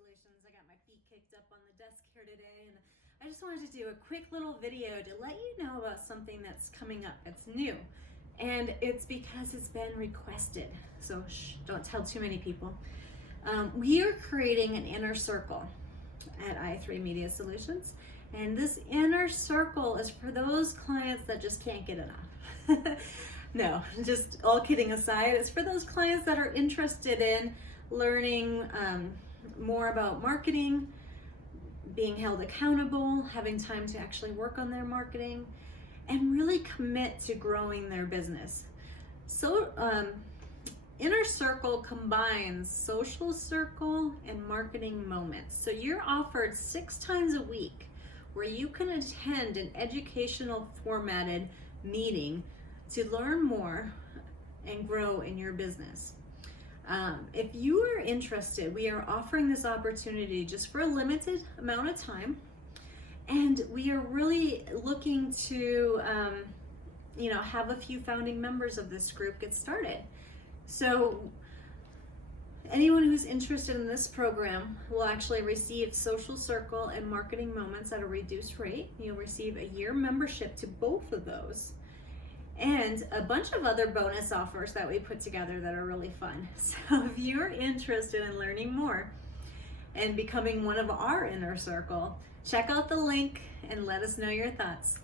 Solutions. I got my feet kicked up on the desk here today, and I just wanted to do a quick little video to let you know about something that's coming up. It's new, and it's because it's been requested. So shh, don't tell too many people. We are creating an inner circle at i3 Media Solutions, and this inner circle is for those clients that just can't get enough. No, just all kidding aside, it's for those clients that are interested in learning more about marketing, being held accountable, having time to actually work on their marketing, and really commit to growing their business. So Inner Circle combines social circle and marketing moments. So you're offered 6 times a week where you can attend an educational formatted meeting to learn more and grow in your business. If you are interested, we are offering this opportunity just for a limited amount of time, and we are really looking to have a few founding members of this group get started. So anyone who's interested in this program will actually receive Social Circle and Marketing Moments at a reduced rate. You'll receive a year membership to both of those, and a bunch of other bonus offers that we put together that are really fun. So if you're interested in learning more and becoming one of our inner circle, check out the link and let us know your thoughts.